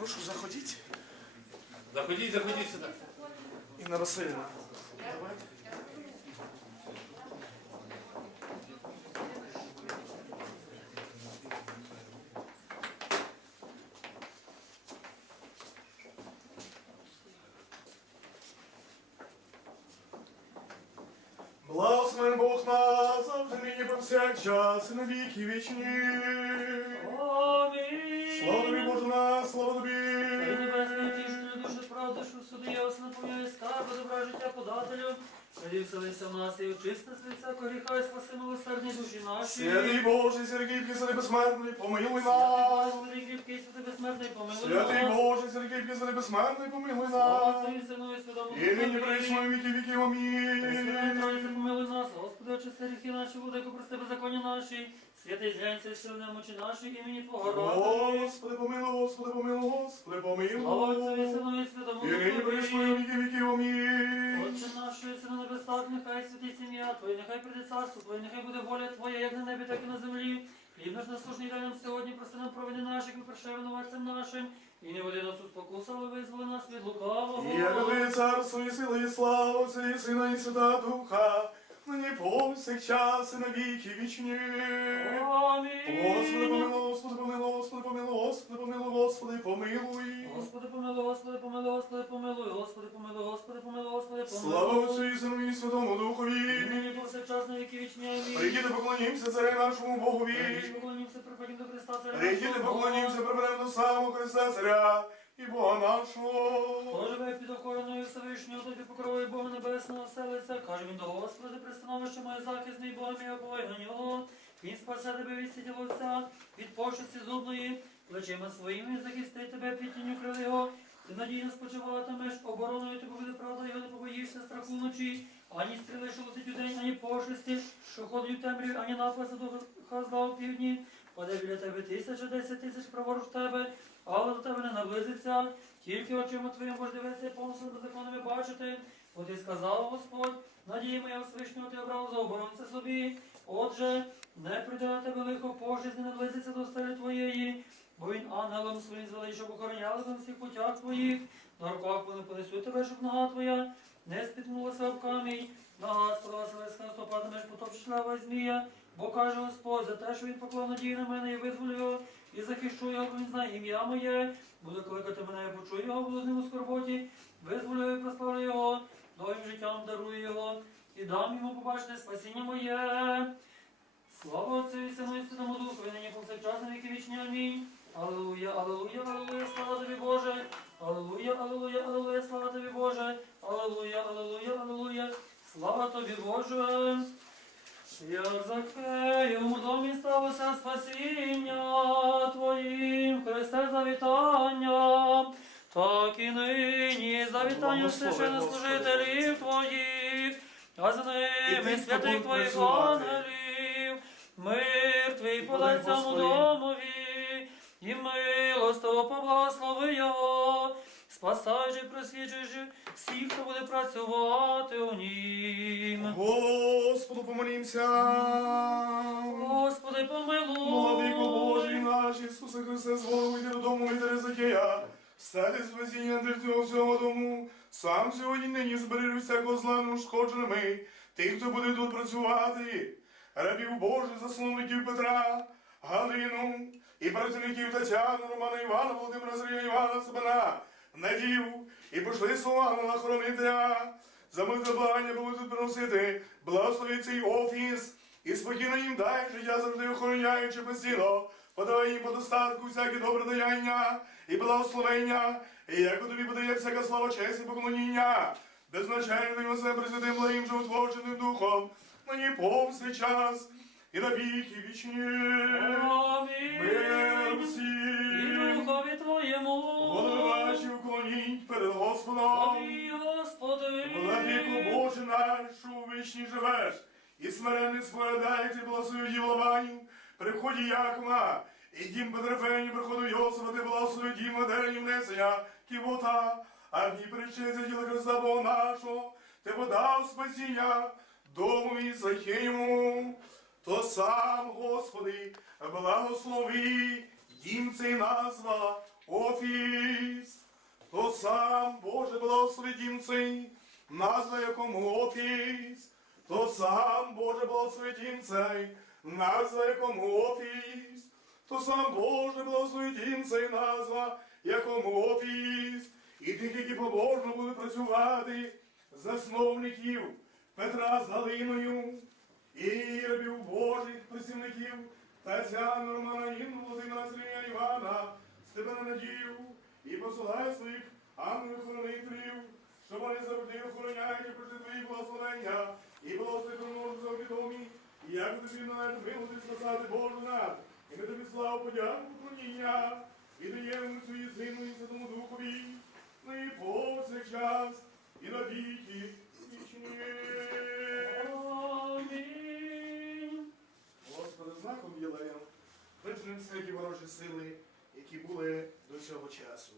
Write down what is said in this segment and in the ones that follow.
Прошу, заходіть. Заходіть, заходіть сюди. Інна Васильівна. Давайте. Благословен Бог нас, завжди нині повсякчас, і на віки вічні. Вселися в нас і очисти з лиця коріха, і спаси милосердні душі наші. Святий Боже, Сергій, Писаний безсмертний, помилуй нас. Сергій святий безсмертний, помилуй Святий нас. Боже, Сергій, Писаний безсмертний, помилуй нас. І нині і віки віків, Пресвятий Святий Тройце, помилуй нас, Господи, очисти гріхи наші, владико, прости беззаконня наші, святий зглянься і сил немочі наші, імені Твого роду. Господи, помилуй, Господи, помилуй, Господи, Слава Отцю і помилуй. Сину і Святому І нині прийшло і Духові. віки віків, амінь. Отче наш, що єси на небесах, нехай святиться ім'я Твоє, нехай прийде царство Твоє, нехай буде воля Твоя, як на небі, так і на землі. Хліб наш насушний дай нам сьогодні, прости нам провини наші, як ми прощаємо винуватцям нашим. І не води нас у спокусу, але визволи нас від лукавого. І яке царство, і сила, і слава, Отця і Сина, і Свята Духа, нині повсякчас, і на віки вічні. Господи, помилуй, Амінь. Господи, помилуй, Господи, помилуй, Господи, помилуй, Господи, помилуй. Господи, помилуй, Господи, помилуй, Господи, помилуй, Господи, помилуй, Господи, помилуй, Господи, Слава помилуй. Отцю і Сину, і Святому Духові. Нині повсякчас на віки вічні. Амінь. Прийдіте, поклонімося царю нашому Богові. Прийдіть, Поклонімося, приходім до Христа, царя Прийдіте, нашого. поклонімося, приберемо до самого Христа царя і Бога нашого. Поживе під охороною Всевишнього, тобі покровою Бога Небесного селиться. Каже він до Господи, пристановище моє захисний Бог мій обой на нього. Він спасе тебе від сіті ловця, від пошесті зубної, плечима своїми захистить тебе під тінню крил його. Ти надійно спочиватимеш, обороною тобі буде правда, його не побоїшся страху вночі, ані стріли, що летить у день, ані пошесті, що ходить у темряві, ані напаси до хазла у півдні. Паде біля тебе тисяча, десять тисяч праворуч тебе, але до тебе не наблизиться. Тільки очима твоїм будеш дивитися, помисли беззаконними бачити. Бо ти сказав Господь, надії моя Всевишнього ти обрав за оборонця собі. Отже, не прийде на тебе лихо пожизнь, не наблизиться до стелі твоєї, бо він ангелом своїм звелить, щоб охороняли на всіх путях твоїх. На руках вони понесуть тебе, щоб нога твоя не спіткнулася об камінь. Нога справа селеска стопатимеш, потопчеш лева змія. Бо каже Господь, за те, що він поклав надію на мене і визволю його, і захищу його, бо він знає ім'я моє. Буде кликати мене, я почую його, буду з ним у скорботі, визволю і прославлю його, новим життям дарую його, і дам йому побачити спасіння моє. Слава Отцю і Сину і Святому Духу, і нині повсякчас на віки вічні. Амінь. Аллилуйя, аллилуйя, аллилуйя, слава тобі, Боже. Аллилуйя, аллилуйя, аллилуйя, слава тобі, Боже. Аллилуйя, аллилуйя, аллилуйя, слава тобі, Боже. Як Закхеєм у домі сталося спасіння Твоїм, Христе завітання, так і нині завітання священнослужителів Твоїх, а з ними святих Твоїх ангелів, мир Твій подай цьому домові, і милостиво поблагослови його, спасаючи, просвічуючи всіх, хто буде працювати у нім. Господу помолімся. Господи, помилуй. Владико Божий наш Ісусе Христе, зволуйте додому і Терезакея. Стати спасіння для цього всього дому. Сам сьогодні нині збери всякого зла неушкодженими. Тих, хто буде тут працювати. Рабів Божих, засновників Петра, Галину і працівників Тетяни, Романа Івана, Володимира Сергія Івана Собана, Надію і пошли слова на охоронителя. За молитву благання будуть приносити, благослови цей офіс. І спокійно їм дай життя завжди охороняючи постійно, подавай їм по достатку всяке добре даяння і благословення, і як тобі подає всяка слава, честь і поклоніння, беззначальним і все присвятим благим животворченим духом, мені повсякчас і на віки вічні. Мир Амінь. І духові Твоєму. Голови ваші уклоніть перед Господом. Амінь, Господи. Владику Боже наш, у вічні живеш, і смиренний сповідаєте благословив Євлованю, при вході Якова, і дім Петрофені, приходу Йосифа, ти благословив дім Ведені внесення, кивота, а в ній причиться діло Христа Бога нашого, ти подав спасіння дому і Захеєму, то сам, Господи, благослови, дім цей назва, офіс. То сам Боже благослови дім цей, назва якому офіс, то сам Боже благослови дім цей, назва якому офіс, то сам Боже благослови дім цей, назва якому офіс, і тих, які побожно будуть працювати, засновників Петра з Галиною, і рабів Божих працівників Тетяну, Романа, Інну, Володимира, Сергія, Івана, Степана Надію, і посилай своїх ангелів-хоронителів, що вони завжди охороняють і пройшли твої благословення, і за відомі, і як тобі належить милости спасати Божу нас, і ми тобі славу подяку поклоніння, і даємо свої сину і Святому Духові, і повсякчас, і на віки вічні. Амінь. Господи, знаком єлеєм, вичнем всякі ворожі сили, які були до цього часу.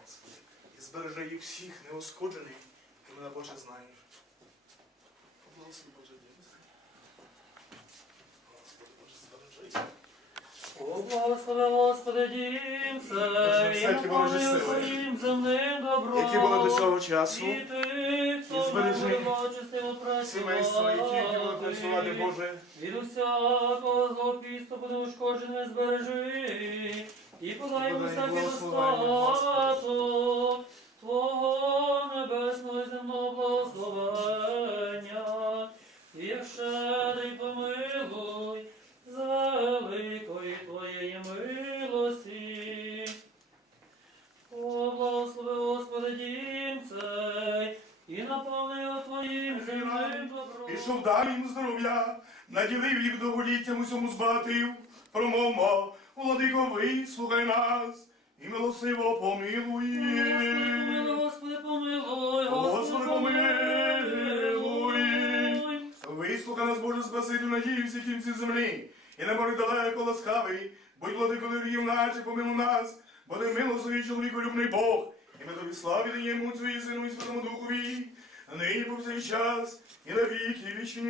Господи, і збережи їх всіх неошкоджених, ти мене Боже знаєш. Поблагослови Боже дітей. Господи, Боже, збережи їх. О, благослови, Господи, дім цей, і всякі ворожі сили, земним. Які були до цього часу, І збережи сімейство, які будуть працювати, Боже, Від усякого злопісту неушкоджене збережи, і подай усякий достаток Твого небесного і земного благословення, і ще дай помилуй земним добром. і щоб дав їм здоров'я, наділив їх довголіттям усьому збагатив, промовмо, владико, вислухай нас, і милосиво помилуй. Господи, помилуй, Господи, помилуй. Вислухай нас, Боже, Спасителю, надію всі кінці землі, і не бори далеко ласкавий, будь владико дорогів наші, помилуй нас, бо ти милосовий чоловіколюбний Бог, і ми тобі славі даємо Отцю і Сину і Святому Духові, нині по всякий час, і на віки вічні.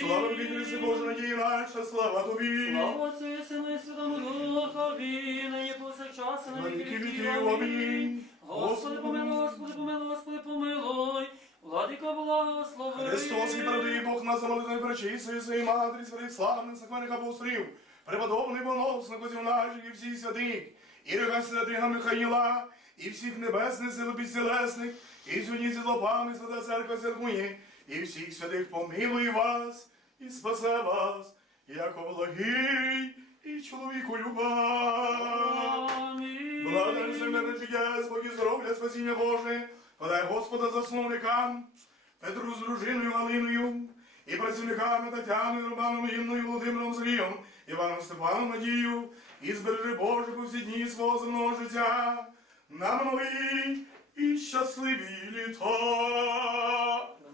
Слава тобі, Христе Боже, надія наша, слава тобі. Слава Отцю і Сину і Святому Духові, нині повсякчас і на На віки віків. амінь. Господи, помилуй, Господи, помилуй, Господи, помилуй. Владико, благослови. Христос і передає Бог нас замолитвою пречистої своїй матері, своїх славних сакваних апостолів, преподобний боносників наших і всіх святих, і река святига Михаїла, і всіх небесних сил безцілесних, і сьогодні світлопами свята церква святкує, і всіх святих помилує вас, і спасе вас, яко благий і чоловіку люба. Благодарю мирне життя, спокій здоров'я, спасіння Боже, подай Господа засновникам, Петру з дружиною Галиною, і працівниками Тетяною, Романом, Інною, Володимиром Сергієм, Іваном Степаном Надію, і збережи Боже по всі дні свого земного життя, на мої і щасливі літа.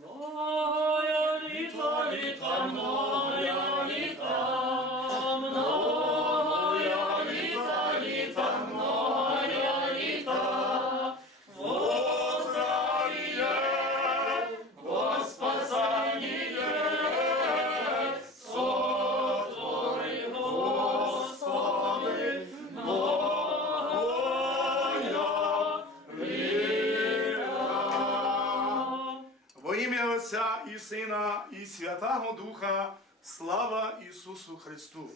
Моя літа, літа, многая Святого Духа, слава Ісусу Христу.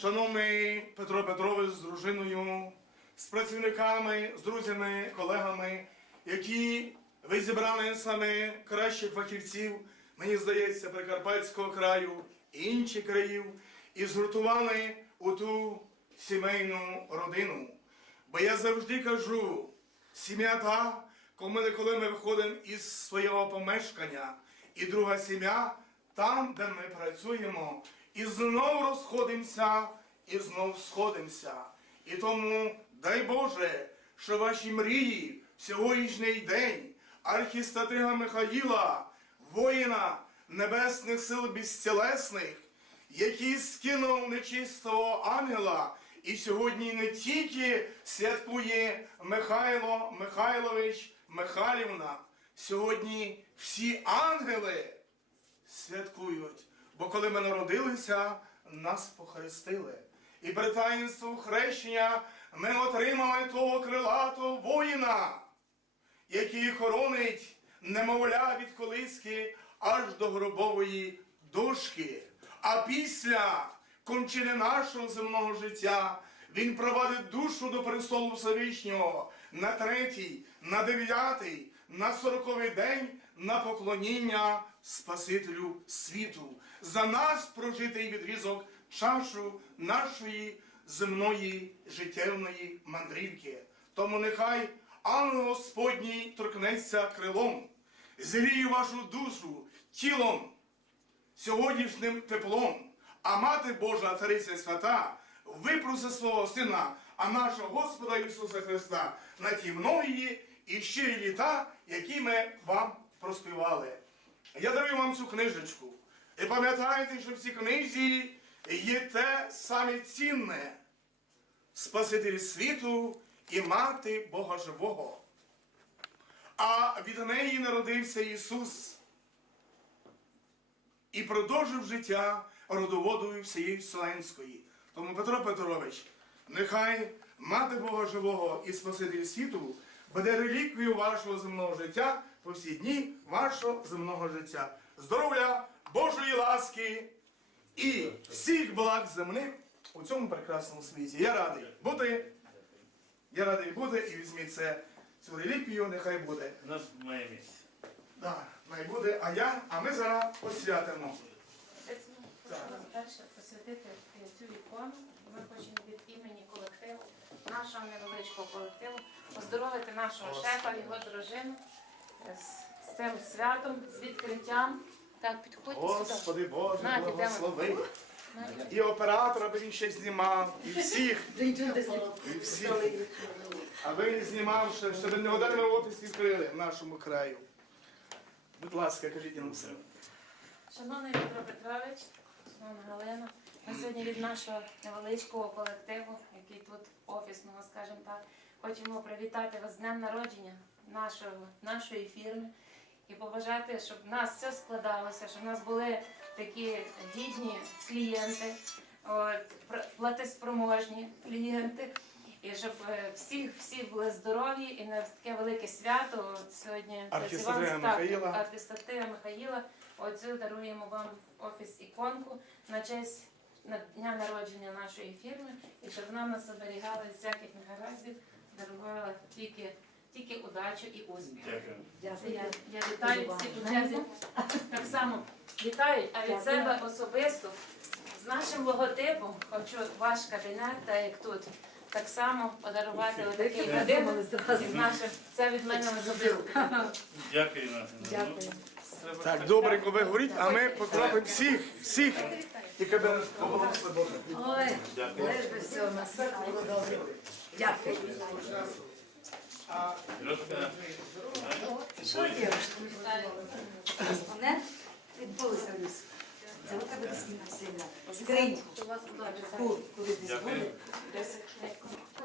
Шановний Петро Петрович з дружиною, з працівниками, з друзями, колегами, які ви зібрали саме кращих фахівців, мені здається, Прикарпатського краю і інших країв, і згуртували у ту сімейну родину. Бо я завжди кажу, сім'я та, коли, коли ми виходимо із свого помешкання, і друга сім'я там, де ми працюємо, і знов розходимося, і знов сходимося. І тому дай Боже, що ваші мрії в сьогоднішній день архістатига Михаїла, воїна небесних сил безцілесних, який скинув нечистого ангела, і сьогодні не тільки святкує Михайло Михайлович Михайлівна, сьогодні всі ангели святкують. Бо коли ми народилися, нас похрестили. І при таїнству хрещення ми отримали того крилатого воїна, який хоронить немовля від колиски аж до гробової дошки. А після кончини нашого земного життя він провадить душу до престолу Всевишнього на третій, на дев'ятий, на сороковий день на поклоніння Спасителю світу. За нас прожитий відрізок чашу нашої земної життєвної мандрівки. Тому нехай ангел Господній торкнеться крилом, згріє вашу душу тілом, сьогоднішнім теплом, а мати Божа Цариця Свята випроси свого Сина, а нашого Господа Ісуса Христа на ті многії і щирі літа, які ми вам проспівали. Я дарую вам цю книжечку. І пам'ятайте, що в цій книзі є те саме цінне Спаситель світу і мати Бога Живого. А від неї народився Ісус і продовжив життя родоводою всієї Вселенської. Тому Петро Петрович, нехай мати Бога Живого і Спаситель світу буде реліквією вашого земного життя по всі дні вашого земного життя. Здоров'я, Божої ласки і всіх благ земних у цьому прекрасному світі. Я радий бути. Я радий бути і візьміть це цю реліквію, нехай буде. У нас має місце. Да, най буде, а я, а ми зараз посвятимо. Отець, ми хочемо перше посвятити цю ікону. Ми хочемо від імені колективу, нашого невеличкого колективу, оздоровити нашого шефа, його дружину з, цим святом, з відкриттям. Так, підходьте сюди. Господи Боже, На, благослови. І оператора би він ще знімав, і всіх, і всіх. Аби він знімав, ще, щоб не один офіс відкрили в нашому краю. Будь ласка, кажіть нам все. Шановний Петро Петрович, шановна Галина, ми сьогодні від нашого невеличкого колективу, який тут офісного, скажімо так, хочемо привітати вас з днем народження нашого, нашої фірми і побажати, щоб в нас все складалося, щоб в нас були такі гідні клієнти, платоспроможні клієнти. І щоб е, всі, всі були здорові і на таке велике свято. От сьогодні Іван Михаїла. Михаїла. Оцю даруємо вам офіс іконку на честь дня народження нашої фірми, і щоб вона нас оберігала від всяких негараздів, дарувала тільки, тільки удачу і успіх. Дякую. Я, я вітаю всіх друзів. Так само вітаю, а від себе особисто з нашим логотипом хочу ваш кабінет, так як тут. Так само подарувати отакий нашим. Це від мене особисто. Дякую, Дякую. Так, добренько ви говоріть, а ми потрапимо всіх, всіх. І кабінет поблагослови Боже. Ой, лиш би все у нас було добре. Дякую. Що дівчинка? Не відбулося в нас. Це у тебе десь сильна. Скриньку. Ку, коли десь буде.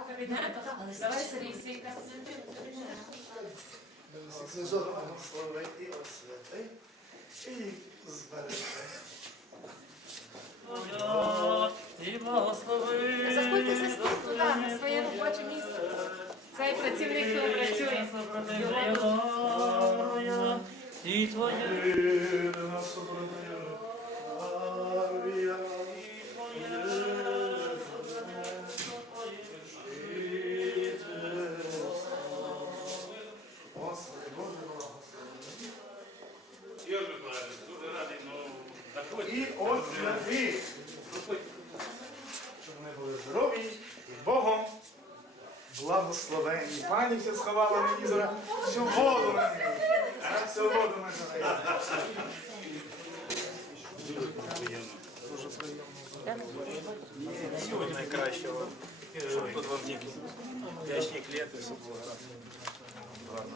Кабінету. Давай Сергій свій кабінет. Всіх благослови і освяти, і збережи. І благослови. Заходьте за стіл туди, на своє робоче місце. Цей працівник тут працює. І твоє. Господи, заходьте. І щоб вони були здорові і Богом благословенні. Пані все сховала мені зараз всю воду. Зараз всю воду приємно. Всього найкращого. Тут вам тільки вдячні клієнти, все було. Гарно.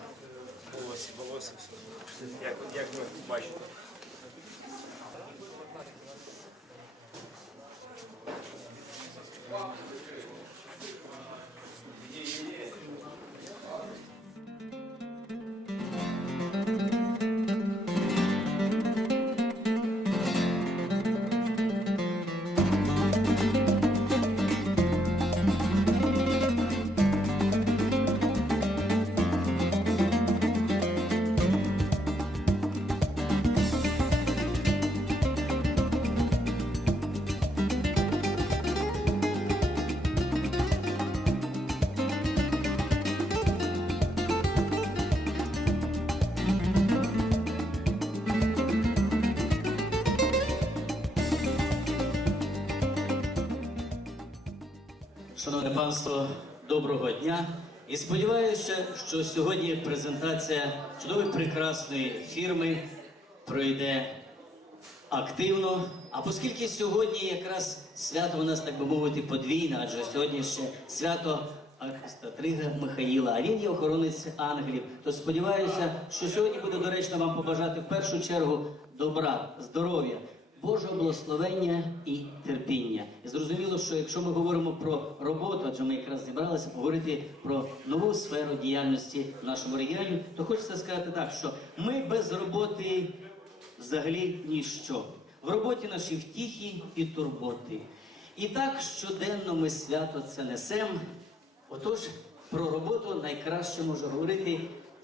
Волосся, волосся, все. Як ви бачите. Шановне панство, доброго дня. І сподіваюся, що сьогодні презентація чудової прекрасної фірми пройде активно. А оскільки сьогодні якраз свято у нас, так би мовити, подвійне, адже сьогодні ще свято Архистатрига Михаїла, а він є охоронець ангелів. То сподіваюся, що сьогодні буде доречно вам побажати в першу чергу добра, здоров'я, Божого благословення і терпіння. І зрозуміло, що якщо ми говоримо про роботу, адже ми якраз зібралися поговорити про нову сферу діяльності в нашому регіоні, то хочеться сказати так, що ми без роботи взагалі ніщо. В роботі наші втіхи і турботи. І так щоденно ми свято це несемо. Отож, про роботу найкраще може говорити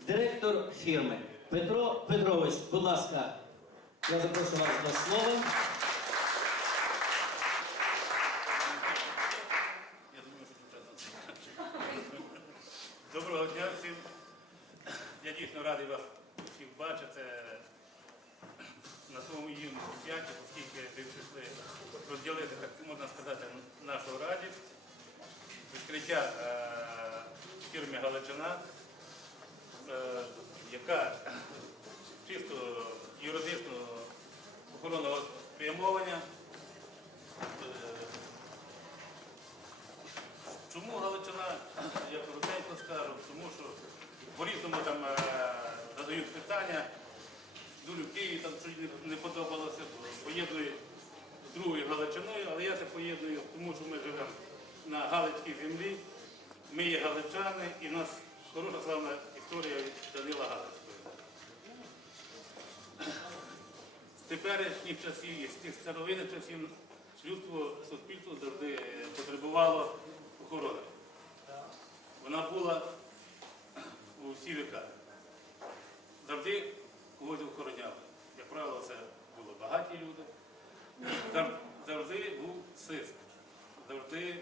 директор фірми Петро Петрович. Будь ласка, я запрошую вас до слова. Доброго дня всім. Я дійсно радий вас всіх бачити на своєму їм святі, оскільки ви прийшли розділити, так можна сказати, нашу радість. Відкриття е, фірми Галичина, е, яка чисто юридично охоронного спрямовання. Е, Чому Галичина, я коротенько скажу, тому що по-різному там е, задають питання. Дуже в Києві там щось не- не подобалося, поєднують з другою Галичиною, але я це поєдную, тому що ми живемо на Галицькій землі, ми є галичани і в нас хороша славна історія від Данила Галицького. З теперішніх часів і з тих старовинних часів людство, суспільство завжди потребувало охорони. Вона була у всі віка. Завжди когось охороняли. Як правило, це були багаті люди. Завжди був сиск. Завжди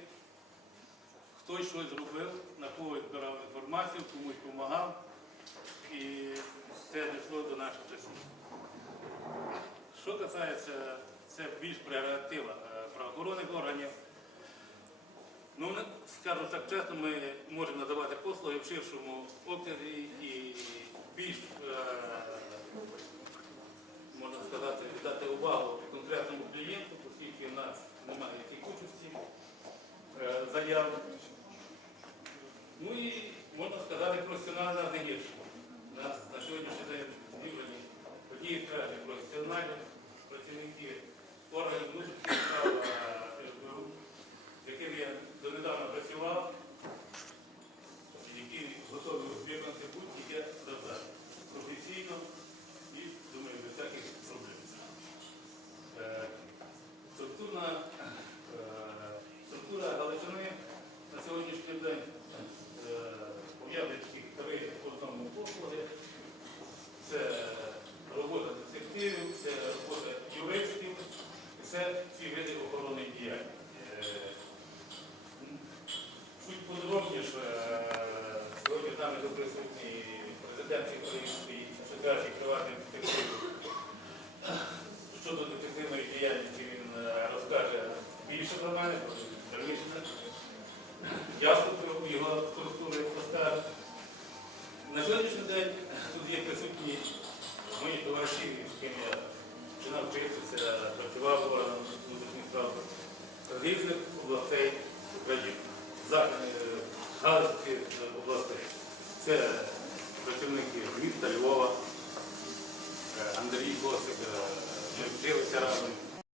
хтось щось зробив, на когось збирав інформацію, комусь допомагав. І це дійшло до наших часів. Що касається, це більш прерогатива е, правоохоронних органів. Ну, скажу так чесно, ми можемо надавати послуги в ширшому обсязі і більш, е, можна сказати, віддати увагу конкретному клієнту, оскільки в нас немає текучості е, заяв. Ну і можна сказати, професіонально не гірше. Нас на сьогоднішній день зібрані одні і кращі професіональні працівники органів внутрішніх справ Good.